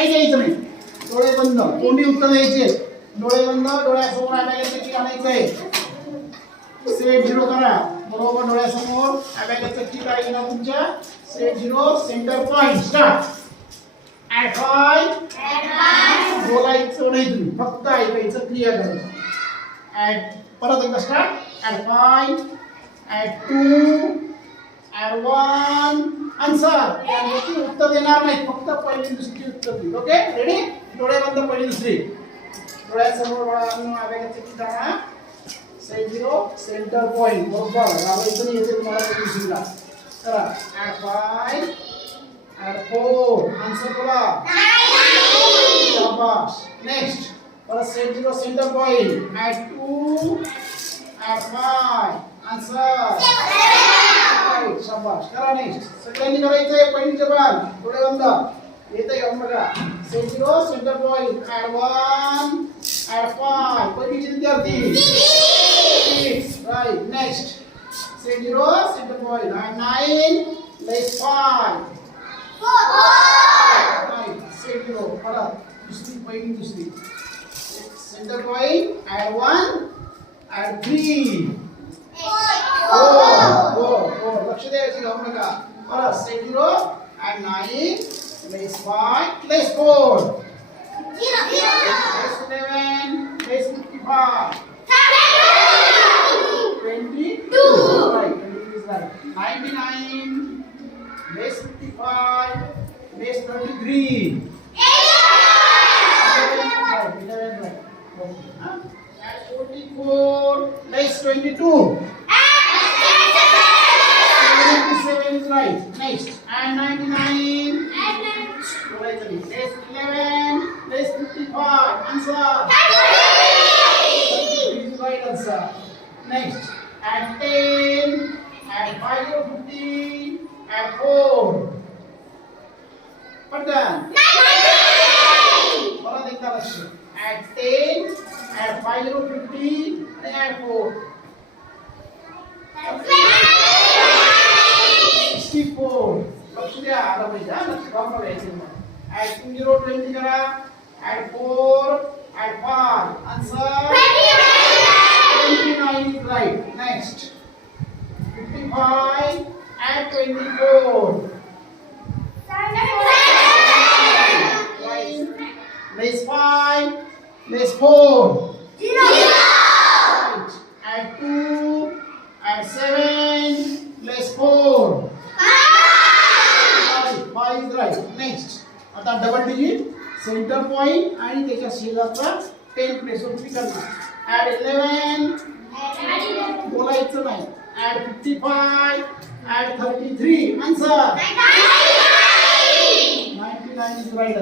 काही द्यायचं नाही. डोळे बंद, तोंडी उत्तर द्यायचे. डोळे बंद, डोळ्यासमोर अबॅकसचं चिन्ह आणायचंय. सेट 0 करा. बरोबर डोळ्यासमोर अबॅकसचं चिन्ह आहे ना तुमच्या. सेट 0 सेंटर पॉइंट स्टार्ट. ॲट 5 बोलायचं नाही तुम्ही, फक्त ऐकायचं, क्लिअर करायचं. ॲट परत एकदा स्टार्ट. ॲट 5 ॲट 2 ॲट 1 आन्सर. याची उत्तर देणार नाही, फक्त पहिली दुसरी उत्तर देईल. Okay ready. डोळे बंद, पहिली दुसरी. डोळ्यासमोर अबॅकसचं चिन्ह आणा. सेट 0 सेंटर पॉइंट. बरोबर लावायचं नाही, येते तुम्हाला पहिली दुसरीला. करा. ॲट 5 ॲट 4 आन्सर बोला. शाबाश. नेक्स्ट परत सेट 0 सेंटर पॉइंट. ॲट 2 ॲट 5 आन्सर. शाबाश. करा. नेक्स्ट सगळ्यांनी करायचंय. पहिली जबान डोळे बंद. येते येऊन बघा. Set 0 centre point. At 1 at 5 पहिलीचे विद्यार्थी 6 right. Next set 0 centre point. At 9 less 5 right. Set 0 परत दुसरी पहिली दुसरी सेंटर पॉइंट. ॲट 1 ॲट 3 लक्ष द्यायची घालू नका. परत सेट 0 ॲट 9 लेस 5 लेस 4 लेस 11 लेस 55 22 right. 22 is right. 99 less 55 less 33 11 right. 11 right. Okay. At 44 less 22 77 is right. Next. And 99 less 11 less 55 answer. 33 is right answer. Next. At 10 at 5 or 50 at 4 what done? परत एकदा लक्ष. At 10 at 5 or 50 and at 4 64 लक्ष द्या. आलं पाहिजे हा. लक्ष वापरा यायचं. At 20 20 करा. At 4 at 5 answer 29 is right. Next 55 and 24 right. Less 5 less 4 right. At 2 at 7 less 4 right. 5 is right. Next आता डबल डिजिट सेंटर पॉइंट आणि त्याच्या शेजारचा 10 प्लेस वर क्लिक करणार. ॲट 11 बोलायचं नाही. ॲट 55 ॲट 33 आन्सर 99 is right.